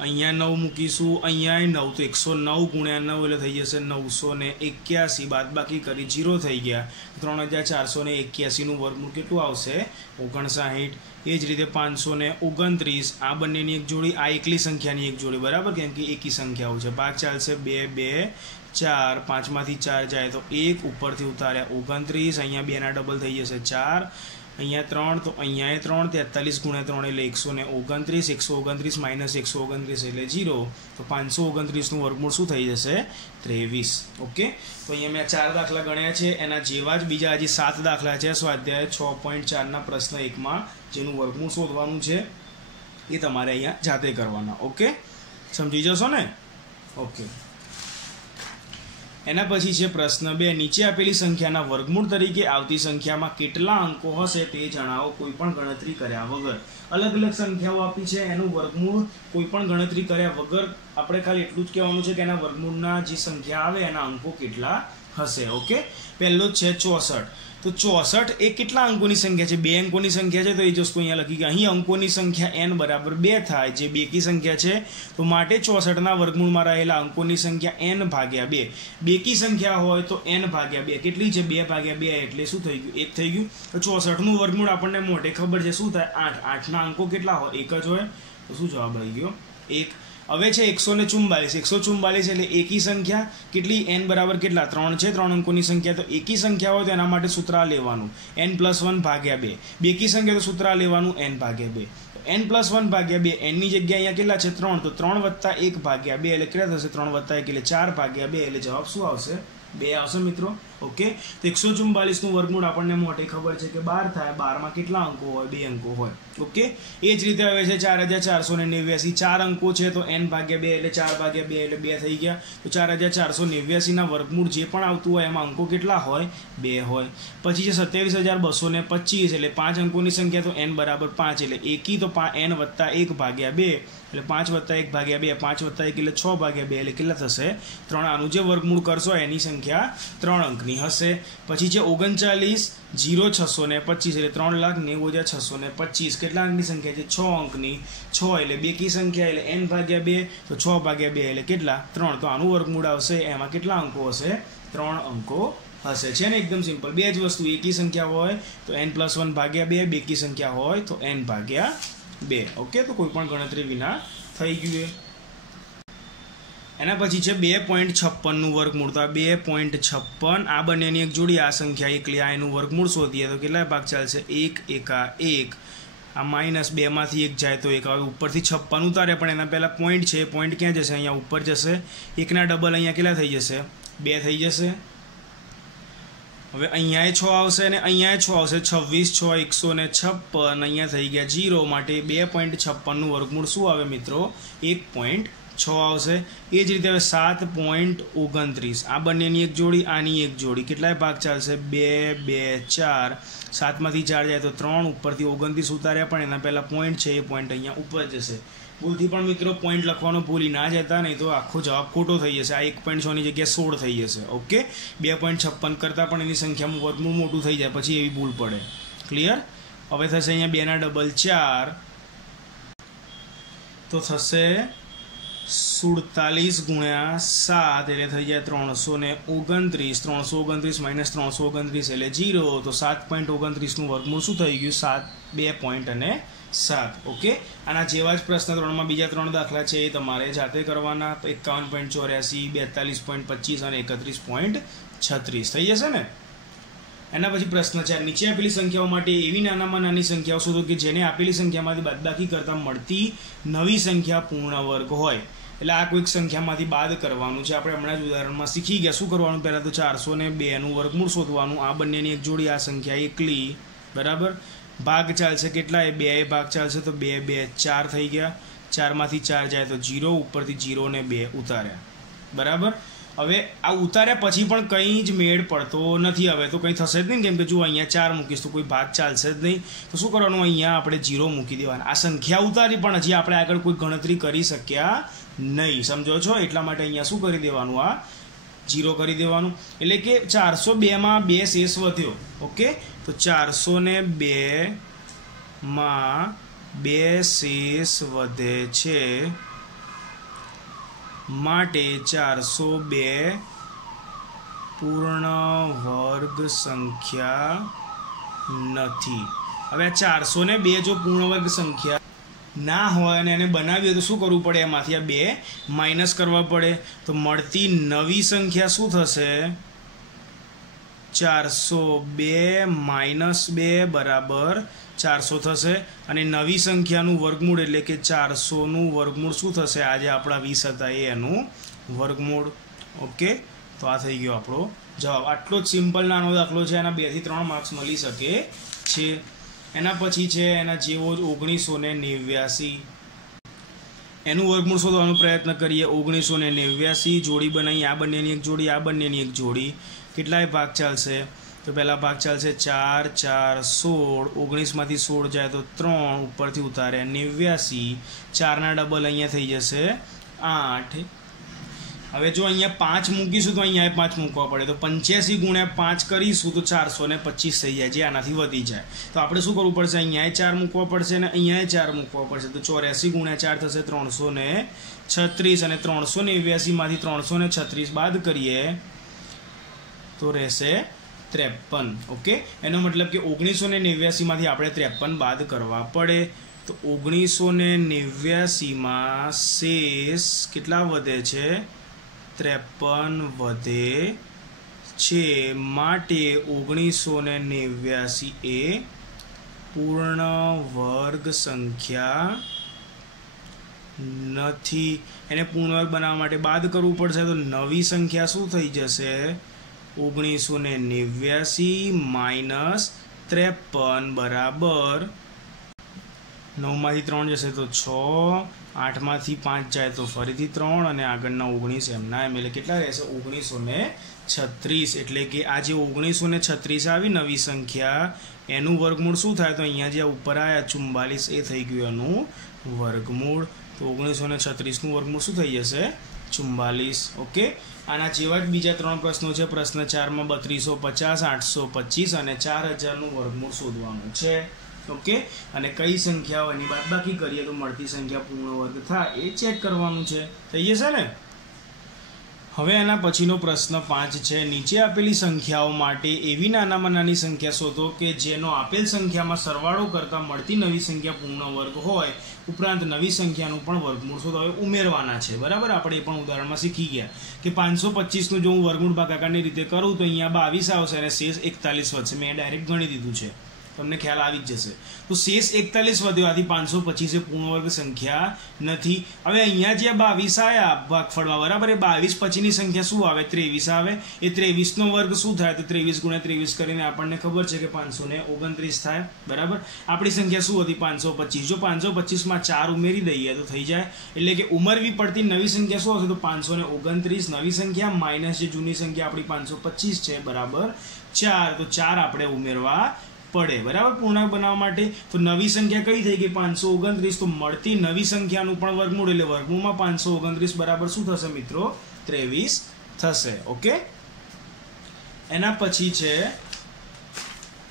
અહીંયા 9 મૂકીશું, અહીંયા 9, તો 109 ગુણ્યા 9 એટલે થઈ જશે 981, બાદબાકી કરી 0 થઈ ગયા. 3481નું વર્ગમૂળ કેટલું આવશે 59. એ જ રીતે 529, આ બંનેની એક જોડી, આ એકલી સંખ્યાની એક જોડી, બરાબર, કેમ કે એકી સંખ્યાઓ છે. ભાગ ચાલશે 2 2 4, 5માંથી 4 જાય તો 1, ઉપરથી ઉતાર્યા 29, અહીંયા 2 ના ડબલ થઈ જશે 4, અહીંયા 3, તો અહીંયા 3, 43 ગુણ્યા 3 એટલે 129, 129 માઇનસ 129 એટલે 0, તો 529નું વર્ગમૂળ શું થઈ જશે 23. ઓકે, તો અહીંયા મેં 4 દાખલા ગણ્યા છે, એના જેવા જ બીજા હજી 7 દાખલા છે સ્વાધ્યાય 6.4ના પ્રશ્ન 1માં, જેનું વર્ગમૂળ શોધવાનું છે એ તમારે અહીંયા જાતે કરવાના. ઓકે, સમજી જશો ને. ઓકે, એના પછી છે પ્રશ્ન 2, નીચે આપેલી સંખ્યાના વર્ગમૂળ તરીકે આવતી સંખ્યામાં કેટલા અંકો હશે તે જણાવો કોઈ પણ ગણતરી કર્યા વગર. અલગ અલગ સંખ્યાઓ આપી છે, એનું વર્ગમૂળ કોઈ પણ ગણતરી કર્યા વગર આપણે ખાલી એટલું જ કહેવાનું છે કે એના વર્ગમૂળના જે સંખ્યા આવે એના અંકો કેટલા હશે. ઓકે, પહેલો જ છે 64, તો 64 એ કેટલા અંકોની સંખ્યા છે 2 અંકોની સંખ્યા છે, તો એ જ વસ્તુ અહીંયા લખી કે અહીં અંકોની સંખ્યા n બરાબર 2 થાય, જે બેકી સંખ્યા છે, તો માટે 64ના વર્ગમૂળમાં રહેલા અંકોની સંખ્યા n ભાગ્યા 2. બેકી સંખ્યા હોય તો n ભાગ્યા 2 કેટલી છે 2 ભાગ્યા 2 એટલે શું થઈ ગયું 1 થઈ ગયું. તો 64નું વર્ગમૂળ આપણને મોટે ખબર છે શું થાય 8, 8ના અંકો કેટલા હોય 1 જ હોય, તો શું જવાબ આવી ગયો 1. હવે છે 144 એટલે એકી સંખ્યા કેટલી n બરાબર કેટલા 3 છે, 3 અંકોની સંખ્યા, તો એકી સંખ્યા હોય તો એના માટે સૂત્ર લેવાનું n+1 ભાગ્યા 2, બેકી સંખ્યા તો સૂત્ર લેવાનું n ભાગ્યા 2, n+1 ભાગ્યા 2, n ની જગ્યા અહીંયા કેટલા છે 3, તો 3 + 1 ભાગ્યા 2 એટલે કેટલા થશે 3 + 1 એટલે 4 ભાગ્યા 2 એટલે જવાબ શું આવશે 2 આવશે મિત્રો. ઓકે, તો 144નું વર્ગમૂળ આપણને મોટે ખબર છે કે 12 થાય, 12માં કેટલા અંકો હોય 2 અંકો હોય. ઓકે, એ જ રીતે હવે છે 4489, 4 અંકો છે તો n ભાગ્યા 2 એટલે 4 ભાગ્યા 2 એટલે 2 થઈ ગયા. તો 4489ના વર્ગમૂળ જે પણ આવતું હોય એમાં અંકો કેટલા હોય 2 હોય. પછી છે 27225 એટલે 5 અંકોની સંખ્યા, તો n બરાબર 5 એટલે એકી, તો n + 1 ભાગ્યા 2 એટલે 5 + 1 ભાગ્યા 2, 5 + 1 એટલે 6 ભાગ્યા 2 એટલે કેટલા થશે 3. આનું જે વર્ગમૂળ કરશો એની સંખ્યા 3 અંકની હશે. પછી છે 39,0625 એટલે 3,90,625 કેટલા અંકની સંખ્યા છે 6 અંકની, 6 એટલે બેકી સંખ્યા એટલે n ભાગ્યા 2, તો 6 ભાગ્યા 2 એટલે કેટલા 3, તો આનું વર્ગમૂળ આવશે એમાં કેટલા અંકો હશે 3 અંકો હશે. છે ને એકદમ સિમ્પલ. બે જ વસ્તુ, એકી સંખ્યા હોય તો n+1 ભાગ્યા 2, બેકી સંખ્યા હોય તો n ભાગ્યા 2. ઓકે, તો કોઈ પણ ગણતરી વિના થઈ ગયું. એના પછી છે 2.56 નું વર્ગમૂળ. તો આ 2.56 આ બંનેની એક જોડી, આ સંખ્યા એકલી, આ એનું વર્ગમૂળ શોધીએ તો કેટલા ભાગ ચાલશે? 1 એકા 1. આ -2 માંથી 1 જાય તો 1. હવે ઉપરથી 56 ઉતારે પણ એના પહેલાં પોઈન્ટ છે, પોઈન્ટ ક્યાં જશે? અહીંયા ઉપર જશે. 1ના ડબલ અહીંયા કેટલા થઈ જશે? 2 થઈ જશે. હવે અહીંયા 6 આવશે અને અહીંયા 6 આવશે. 26 6 156. અહીંયા થઈ ગયા 0. માટે 2.56 નું વર્ગમૂળ શું આવે મિત્રો? 1.6 આવશે. એ જ રીતે હવે 7.29 આ બંનેની એક જોડી, આની એક જોડી, કેટલાય ભાગ ચાલશે? 2 2 4. 7 માંથી 4 જાય તો 3. ઉપરથી 29 ઉતાર્યા પણ એના પહેલાં પોઈન્ટ છે, એ પોઈન્ટ અહીંયા ઉપર જશે. ભૂલથી પણ મિત્રો પોઈન્ટ લખવાનો ભૂલી ના જતા, નહીં તો આખો જવાબ ખોટો થઈ જશે. આ 1.6 ની જગ્યાએ 16 થઈ જશે. ઓકે, 2.56 કરતાં પણ એની સંખ્યામાં વર્ગમૂળ મોટું થઈ જાય, પછી એવી ભૂલ પડે. ક્લિયર? હવે થશે અહીંયા 2 ના ડબલ 4, તો થશે 47 ગુણ્યા 7 એટલે થઈ જાય 329. 329 માઇનસ 329 એટલે 0. તો 7.29 નું વર્ગમૂળ શું થઈ ગયું? 2.7. ઓકે, આના જેવા જ પ્રશ્ન 3માં બીજા 3 દાખલા છે, એ તમારે જાતે કરવાના. 51.84, 42.25 અને 31.36 થઈ જશે ને. એના પછી પ્રશ્ન 4, નીચે આપેલી સંખ્યાઓ માટે એવી નાનામાં નાની સંખ્યાઓ શોધો કે જેને આપેલી સંખ્યામાંથી બાદબાકી કરતા મળતી નવી સંખ્યા પૂર્ણ વર્ગ હોય. એટલે આ કોઈક સંખ્યામાંથી બાદ કરવાનું છે. આપણે હમણાં જ ઉદાહરણમાં શીખી ગયા. શું કરવાનું? પહેલાં તો 402 નું વર્ગમૂળ શોધવાનું. આ બંનેની એક જોડી, આ સંખ્યા એકલી, બરાબર. ભાગ ચાલશે કેટલા? એ 2 ભાગ ચાલશે, તો 2 2 4 થઈ ગયા. 4 માંથી 4 જાય તો 0. ઉપરથી 0 ને 2 ઉતાર્યા, બરાબર. હવે આ ઉતાર્યા પછી પણ કંઈ જ મેળ પડતો નથી. હવે તો કંઈ થશે જ નહીં, કેમ કે જો અહીંયા 4 મૂકીશ તો કોઈ ભાગ ચાલશે જ નહીં. તો શું કરવાનું? અહીંયા આપણે 0 મૂકી દેવાના. આ સંખ્યા ઉતારી પણ હજી આપણે આગળ કોઈ ગણતરી કરી શક્યા નહીં, સમજો છો? એટલા માટે અહીંયા શું કરી દેવાનું? આ 0 કરી દેવાનું. એટલે કે 402 માં 2 શેષ વધ્યો. ઓકે, તો 402 માં 2 શેષ વધે છે, માટે 402 પૂર્ણ વર્ગ સંખ્યા નથી. હવે આ 402 જો પૂર્ણ વર્ગ સંખ્યા ના હોય અને એને બનાવીએ તો શું કરવું પડે? એમાંથી આ 2 માઇનસ કરવા પડે. તો મળતી નવી સંખ્યા શું થશે? 402 માઇનસ 2 બરાબર 400 થશે. અને નવી સંખ્યાનું વર્ગમૂળ એટલે કે 400 નું વર્ગમૂળ શું થશે? આજે આપણા 20 હતા એનું વર્ગમૂળ. ઓકે, તો આ થઈ ગયો આપણો જવાબ. આટલો જ સિમ્પલ નાનો દાખલો છે. એના 2 થી 3 માર્ક્સ મળી શકે છે. એના પછી છે એના જેવો જ 1989, એનું વર્ગમૂળ શોધવાનો પ્રયત્ન કરીએ. 1989 જોડી બનાવી. આ બંનેની એક જોડી, આ બંનેની એક જોડી, કેટલાય ભાગ ચાલશે? તો પહેલા ભાગ ચાલશે 4 4 16. 19 માંથી 16 જાય તો 3. ઉપરથી ઉતારે 89. 4 ના ડબલ અહીંયા થઈ જશે 8. હવે જો અહીંયા 5 મૂકીશું તો અહીંયા 5 મૂકવા પડે. તો 85 ગુણ્યા 5 કરીશું તો 425 થઈ જાય, જે આનાથી વધી જાય. તો આપણે શું કરવું પડશે? અહીંયા 4 મૂકવા પડશે અને અહીંયા 4 મૂકવા પડશે. તો 84 ગુણ્યા 4 થશે 336. અને 389 માંથી 336 બાદ કરીએ તો રહેશે 53. ઓકે, એનો મતલબ કે 1989 માંથી આપણે 53 બાદ કરવા પડે. તો 1989 માં શેષ કેટલા વધે છે? 53 વધે છે. માટે 1989 એ પૂર્ણ વર્ગ સંખ્યા નથી. એને પૂર્ણ વર્ગ બનાવવા માટે બાદ કરવું પડશે. તો નવી સંખ્યા શું થઈ જશે? 1989 માઇનસ 53 બરાબર 9 માંથી 3 જશે તો 6. 8 માંથી 5 જાય તો ફરીથી 3 અને આગળના 19 એમના એમ. એટલે કેટલા રહેશે? 1936. એટલે કે આ જે 1936 આવી નવી સંખ્યા, એનું વર્ગમૂળ શું થાય? તો અહીંયા જે ઉપર આવ્યા 44, એ થઈ ગયું એનું વર્ગમૂળ. તો 1936 નું વર્ગમૂળ શું થઈ જશે? 44. ઓકે, આના જેવા જ બીજા 3 પ્રશ્નો છે. પ્રશ્ન 4 માં 3250, 825 અને 4000 નું વર્ગમૂળ શોધવાનું છે. ઓકે, અને કઈ સંખ્યાઓ એની બાદબાકી કરીએ તો મળતી સંખ્યા પૂર્ણ વર્ગ થાય, એ ચેક કરવાનું છે. થઈ જશે ને? હવે આના પછીનો પ્રશ્ન 5 છે, નીચે આપેલી સંખ્યાઓ માટે એવી નાનામાં નાની સંખ્યા શોધો કે જેનો આપેલ સંખ્યામાં સરવાળો કરતાં મળતી નવી સંખ્યા પૂર્ણ વર્ગ હોય, ઉપરાંત નવી સંખ્યાનું પણ વર્ગમૂળ શોધો. હવે ઉમેરવાના છે, બરાબર. આપણે એ પણ ઉદાહરણમાં શીખી ગયા કે 525નું જો હું વર્ગમૂળ ભાગાકારની રીતે કરું તો અહીંયા 22 આવશે અને શેષ 41 વધશે. મેં ડાયરેક્ટ ગણી દીધું છે, તમને ખ્યાલ આવી જ જશે. તો શેષ 41 વધ્યો, આથી 525 એ પૂર્ણ વર્ગ સંખ્યા નથી. હવે અહીંયા જે 22 આવ્યા ભાગફળમાં, બરાબર, એ 22 પછીની સંખ્યા શું આવે? 23 આવે. એ 23નો વર્ગ શું થાય? તો 23 × 23 કરીને આપણને ખબર છે કે 529 થાય, બરાબર. આપણી સંખ્યા શું હતી? 525. જો 525માં 4 ઉમેરી દઈએ તો થઈ જાય. એટલે કે ઉમેરવી પડતી નવી સંખ્યા શું હશે? તો 529 નવી સંખ્યા માઇનસ જે જૂની સંખ્યા આપણી 525 છે, બરાબર 4. તો 4 આપણે ઉમેરવા પડે, બરાબર, પૂર્ણાંક બનાવવા માટે. તો નવી સંખ્યા કઈ થઈ ગઈ? 529. તો મળતી નવી સંખ્યાનું પણ વર્ગમૂળ, એટલે વર્ગમૂળમાં 529 બરાબર શું થશે મિત્રો? 23 થશે. ઓકે. એના પછી છે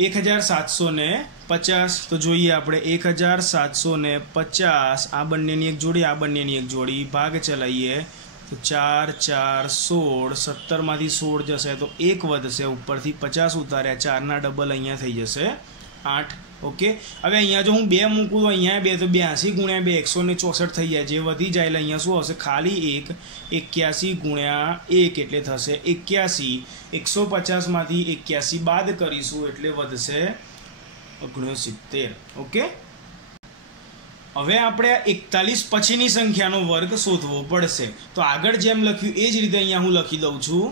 1750. તો જોઈએ આપણે 1750. આ બંનેની એક જોડી, આ બંનેની એક જોડી, ભાગ ચલાવીએ તો 4 4 16, 17માંથી 16 જશે તો 1 વધશે, ઉપરથી 50 ઉતાર્યા, 4ના ડબલ અહીંયા થઈ જશે 8. ઓકે. હવે અહીંયા જો હું 2 મૂકું તો અહીંયા 2, તો 82 × 2 164 થઈ જાય. જે વધી જાય એટલે અહીંયા શું આવશે? ખાલી 1. 81 × 1 એટલે થશે 81. 150માંથી 81 બાદ કરીશું એટલે વધશે 69. ઓકે. હવે આપણે 41 પછીની સંખ્યાનો વર્ગ શોધવો પડશે. તો આગળ જેમ લખ્યું એ જ રીતે અહીંયા હું લખી દઉં છું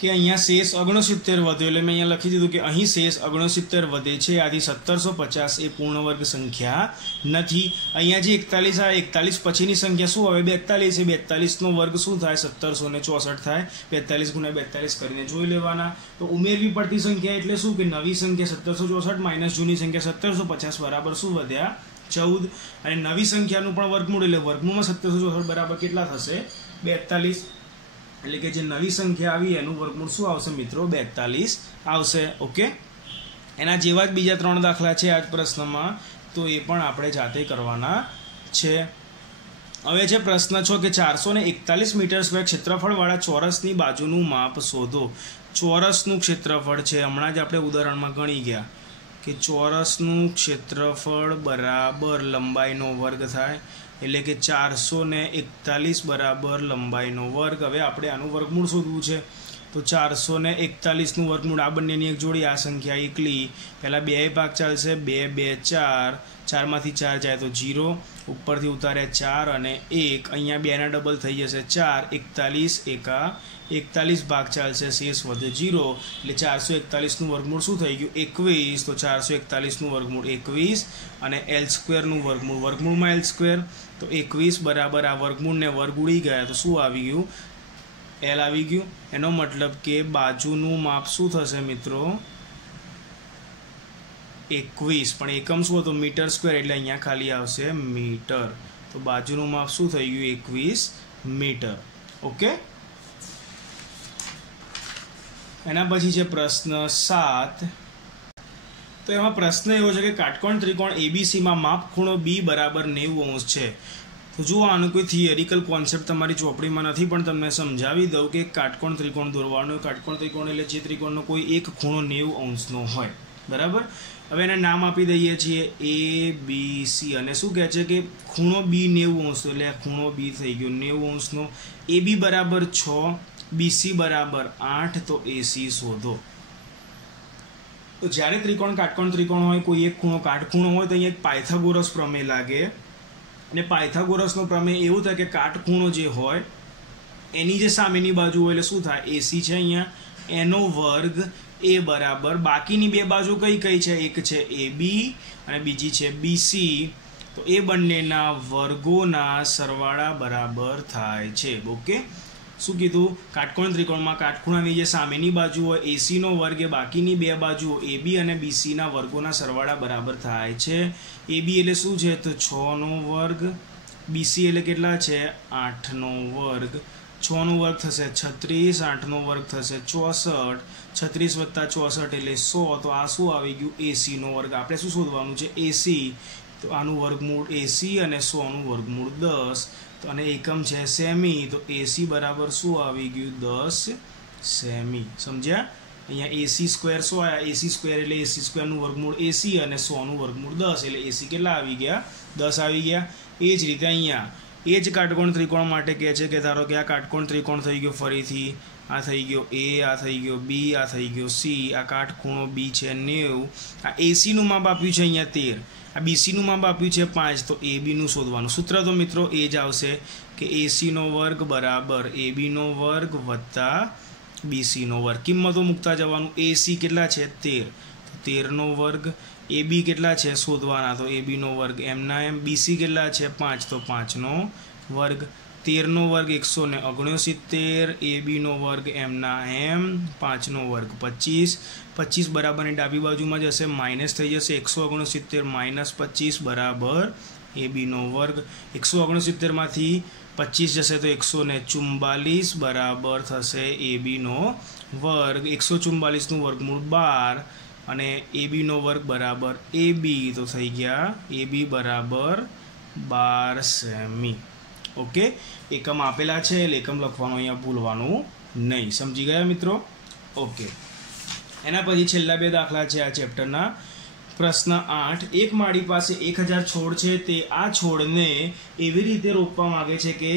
કે અહીંયા શેષ 69 વધ્યો, એટલે મેં અહીંયા લખી દીધું કે અહીં શેષ 69 વધે છે, આથી 1750 એ પૂર્ણ વર્ગ સંખ્યા નથી. અહીંયા જે 41 આવે, 41 પછીની સંખ્યા શું આવે? 42. એ 42નો વર્ગ શું થાય? 1764 થાય. 42 × 42 કરીને જોઈ લેવાના. તો ઉમેરવી પડતી સંખ્યા એટલે શું? કે નવી સંખ્યા 1764 માઇનસ જૂની સંખ્યા 1750 બરાબર શું વધ્યા? 14. અને નવી સંખ્યાનું પણ વર્ગમૂળ, એટલે વર્ગમૂળમાં 1764 બરાબર કેટલા થશે? 42. એટલે કે જે નવી સંખ્યા આવી એનું વર્ગમૂળ શું આવશે મિત્રો? 42 આવશે. ઓકે. એના જેવા જ બીજા 3 દાખલા છે આ જ પ્રશ્નમાં, તો એ પણ આપણે જાતે કરવાના છે. હવે છે પ્રશ્ન 6 કે 441 મીટર સ્ક્વેર ક્ષેત્રફળવાળા ચોરસની બાજુનું માપ શોધો. ચોરસનું ક્ષેત્રફળ છે, હમણાં જ આપણે ઉદાહરણમાં ગણી ગયા કે ચોરસનું ક્ષેત્રફળ બરાબર લંબાઈનો વર્ગ થાય, એટલે કે 441 બરાબર લંબાઈનો વર્ગ. હવે આપણે આનું વર્ગમૂળ શોધવું છે. તો 441નું વર્ગમૂળ, આ બંનેની એક જોડી, આ સંખ્યા એકલી, પહેલાં 2 ભાગ ચાલશે, 2 2 4, 4માંથી 4 જાય તો 0, ઉપરથી ઉતાર્યા 4 અને 1, અહીંયા 2ના ડબલ થઈ જશે 4, 41 41 ભાગ ચાલશે, શેષ વધે 0, એટલે 441નું વર્ગમૂળ શું થઈ ગયું? 21. તો 441નું વર્ગમૂળ 21 અને L² વર્ગમૂળ, વર્ગમૂળમાં L², તો 21 બરાબર આ વર્ગમૂળને વર્ગ ઉડી ગયા તો શું આવી ગયું? L આવી ગયું. એનો મતલબ કે બાજુનું માપ શું થશે મિત્રો? 21. પણ એકમ શું હતો? મીટર સ્ક્વેર, એટલે અહીંયા ખાલી આવશે મીટર. તો બાજુનું માપ શું થઈ ગયું? 21 મીટર. ઓકે. એના પછી છે પ્રશ્ન 7. તો એમાં પ્રશ્ન એવો છે કે કાટકોણ ત્રિકોણ ABCમાં માપ ખૂણો B બરાબર 90° છે. તો જુઓ, આનું કોઈ થિયરિકલ કોન્સેપ્ટ તમારી ચોપડીમાં નથી, પણ તમને સમજાવી દઉં કે કાટકોણ ત્રિકોણ દોરવાનો. કાટકોણ ત્રિકોણ એટલે જે ત્રિકોણનો કોઈ એક ખૂણો 90° હોય, બરાબર. હવે એને નામ આપી દઈએ છીએ ABC, અને શું કહે છે કે ખૂણો B 90°, એટલે આ ખૂણો B થઈ ગયો 90°નો. AB બરાબર 6, BC બરાબર 8, તો AC શોધો. તો જ્યારે ત્રિકોણ કાટકોણ ત્રિકોણ હોય, કોઈ એક ખૂણો કાટખૂણો હોય, તો અહીંયા એક પાયથાગોરસ પ્રમેય લાગે. અને પાયથાગોરસનો પ્રમેય એવું થાય કે કાટખૂણો જે હોય એની જે સામેની બાજુ હોય એટલે શું થાય? AC છે અહીંયા, એનો વર્ગ A બરાબર બાકીની બે બાજુ કઈ કઈ છે? એક છે AB અને બીજી છે BC. તો એ બંનેના વર્ગોના સરવાળા બરાબર થાય છે. ઓકે. શું કીધું? કાટકોણ ત્રિકોણમાં કાટખૂણાની જે સામેની બાજુ હોય AC નો વર્ગ એ બાકીની બે બાજુઓ AB અને BC ના વર્ગોના સરવાળા બરાબર થાય છે. AB એટલે શું છે? તો 6 નો વર્ગ. BC એટલે કેટલા છે? 8 નો વર્ગ. 6 નો વર્ગ થશે 36, 8 નો વર્ગ થશે 64, 36 + 64 એટલે 100. તો આ શું આવી ગયું? AC નો વર્ગ. આપણે શું શોધવાનું છે? AC. તો તો આનું વર્ગમૂળ 80 અને 100 નું વર્ગમૂળ 10 તો અને એકમ છે સેમી તો AC બરાબર શું આવી ગયું 10 સેમી સમજ્યા અહીંયા AC સ્ક્વેર શું આયા AC સ્ક્વેર એટલે AC સ્ક્વેર નું વર્ગમૂળ 80 અને 100 નું વર્ગમૂળ 10 એટલે AC કેટલા આવી ગયા 10 આવી ગયા એ જ રીતે અહીંયા એ જ કાટકોણ ત્રિકોણ માટે કહે છે કે ધારો કે આ કાટકોણ ત્રિકોણ થઈ ગયો ફરીથી આ થઈ ગયો A આ થઈ ગયો B આ થઈ ગયો C આ કાટખૂણો B છે 90 આ AC નું માપ આપ્યું છે અહીંયા 13 આ BC નું માપ આપ્યું છે 5 તો AB નું શોધવાનું સૂત્ર તો મિત્રો એ જ આવશે કે AC નો વર્ગ બરાબર AB નો વર્ગ વત્તા BC નો વર્ગ કિંમતો મૂકતા જવાનું AC કેટલા છે 13 તો 13 નો વર્ગ AB કેટલા છે શોધવાના તો AB નો વર્ગ m ના m BC કેટલા છે 5 તો 5 નો વર્ગ 13 નો વર્ગ 169 AB નો વર્ગ m ના m 5 નો વર્ગ 25 બરાબરની ડાબી બાજુમાં જશે માઈનસ થઈ જશે 169 માઈનસ 25 બરાબર AB નો વર્ગ 169 માંથી 25 જશે તો 144 બરાબર થશે AB નો વર્ગ 144 નું વર્ગમૂળ 12 અને AB નો વર્ગ બરાબર AB તો થઈ ગયા AB બરાબર 12 સેમી ઓકે એકમ આપેલા છે એટલે એકમ લખવાનું અહીંયા ભૂલવાનું નહીં સમજી ગયા મિત્રો ઓકે એના પછી છેલ્લા બે દાખલા છે આ ચેપ્ટરના પ્રશ્ન 8 એક માળી પાસે 1000 છોડ છે તે આ છોડને એવી રીતે રોપવા માંગે છે કે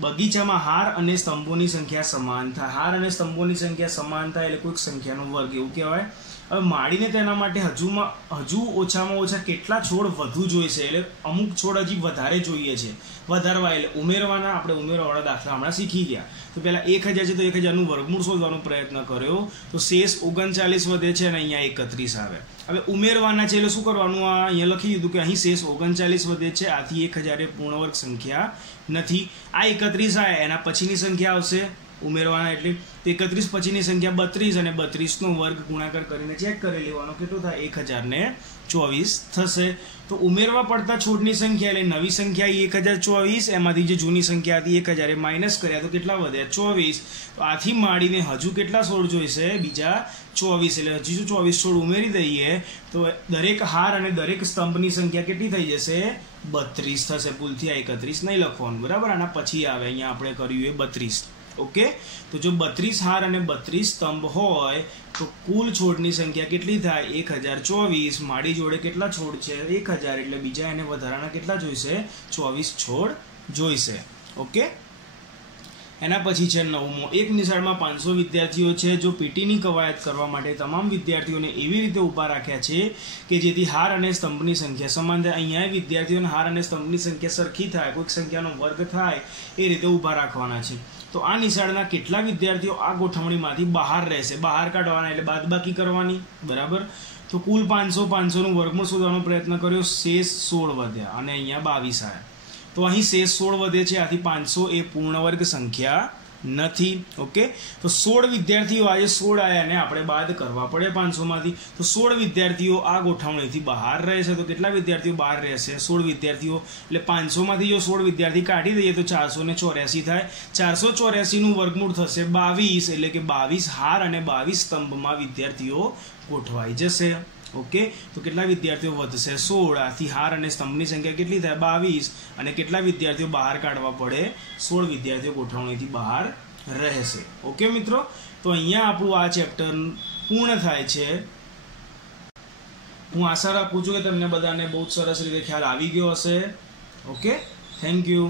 બગીચામાં હાર અને સ્તંભોની સંખ્યા સમાન થાય હાર અને સ્તંભોની સંખ્યા સમાન થાય એટલે કોઈક સંખ્યાનો વર્ગ એવું કહેવાય હવે માળીને તેના માટે હજુ ઓછામાં ઓછા કેટલા છોડ વધુ જોઈશે એટલે અમુક છોડ હજી વધારે જોઈએ છે વધારવા એટલે ઉમેરવાના આપણે ઉમેરવાવાળા દાખલા હમણાં શીખી ગયા તો પહેલા 1000 છે તો 1000 નું વર્ગમૂળ શોધવાનો પ્રયત્ન કર્યો તો શેષ 39 વધે છે અને અહીંયા 31 આવે હવે ઉમેરવાના છે એટલે શું કરવાનું આ અહીંયા લખી દીધું કે અહીં શેષ 39 વધે છે આથી 1000 એ પૂર્ણ વર્ગ સંખ્યા નથી આ 31 આવે એના પછીની સંખ્યા આવશે ઉમેરવાના એટલે 31 પછીની સંખ્યા 32 અને 32 નો વર્ગ ગુણાકાર કરીને ચેક કરી લેવાનો કેટલું થાય 1024 થશે તો ઉમેરવા પડતા છોડની સંખ્યા એટલે નવી સંખ્યા 1024 એમાંથી જે જૂની સંખ્યા હતી 1000 એ માઈનસ કર્યા તો કેટલા વધ્યા 24 તો આથી માંડીને હજુ કેટલા છોડ જોઈશે બીજા 24 એટલે હજુ 24 છોડ ઉમેરી દઈએ તો દરેક હાર અને દરેક સ્તંભની સંખ્યા કેટલી થઈ જશે 32 થશે ભૂલથી આ 31 નહીં લખવાનું બરાબર આના પછી આવે અહીંયા આપણે કર્યું એ 32 ઓકે તો જો 32 હાર અને 32 સ્તંભ હોય તો કુલ છોડની સંખ્યા કેટલી થાય 1024 માડી જોડે કેટલા છોડ છે 1000 એટલે બીજા એને વધારાના કેટલા જોઈશે 24 છોડ જોઈશે ઓકે એના પછી છે નવમો એક નિશાળમાં 500 વિદ્યાર્થીઓ છે જો પીટીની કવાયત કરવા માટે તમામ વિદ્યાર્થીઓને એવી રીતે ઊભા રાખ્યા છે કે જેથી હાર અને સ્તંભની સંખ્યા સમાન થાય અહીંયા વિદ્યાર્થીઓને હાર અને સ્તંભની સંખ્યા સરખી થાય કોઈક સંખ્યાનો વર્ગ થાય એ રીતે ઊભા રાખવાના છે તો આ નિશાળના કેટલા વિદ્યાર્થીઓ આ ગોઠવણીમાંથી બહાર રહેશે બહાર કાઢવાના એટલે બાદબાકી કરવાની બરાબર તો કુલ 500 નું વર્ગમૂળ શોધવાનો પ્રયત્ન કર્યો શેષ 16 વધ્યા અને અહીંયા 22 આવ્યા તો અહીં શેષ 16 વધે છે આથી 500 એ પૂર્ણ વર્ગ સંખ્યા નથી ઓકે તો 16 વિદ્યાર્થીઓ આજે 16 આયા અને આપણે બાદ કરવા પડે 500 માંથી તો 16 વિદ્યાર્થીઓ આ ગોઠવણીથી બહાર રહેશે તો કેટલા વિદ્યાર્થીઓ બહાર રહેશે 16 વિદ્યાર્થીઓ એટલે 500 માંથી જો 16 વિદ્યાર્થી કાઢી દઈએ તો 484 થાય 484 નું વર્ગમૂળ થશે 22 એટલે કે 22 હાર અને 22 સ્તંભમાં વિદ્યાર્થીઓ ગોઠવાઈ જશે ઓકે તો કેટલા વિદ્યાર્થીઓ વધશે 16 આથી હાર અને સ્તંભની સંખ્યા કેટલી થાય 22 અને કેટલા વિદ્યાર્થીઓ બહાર કાઢવા પડે 16 વિદ્યાર્થીઓ ગોઠવણીથી બહાર રહેશે ઓકે મિત્રો તો અહીંયા આપણું આ ચેપ્ટર પૂર્ણ થાય છે હું આશા રાખું છું કે તમને બધાને બહુ સરસ રીતે ખ્યાલ આવી ગયો હશે ઓકે થેન્ક યુ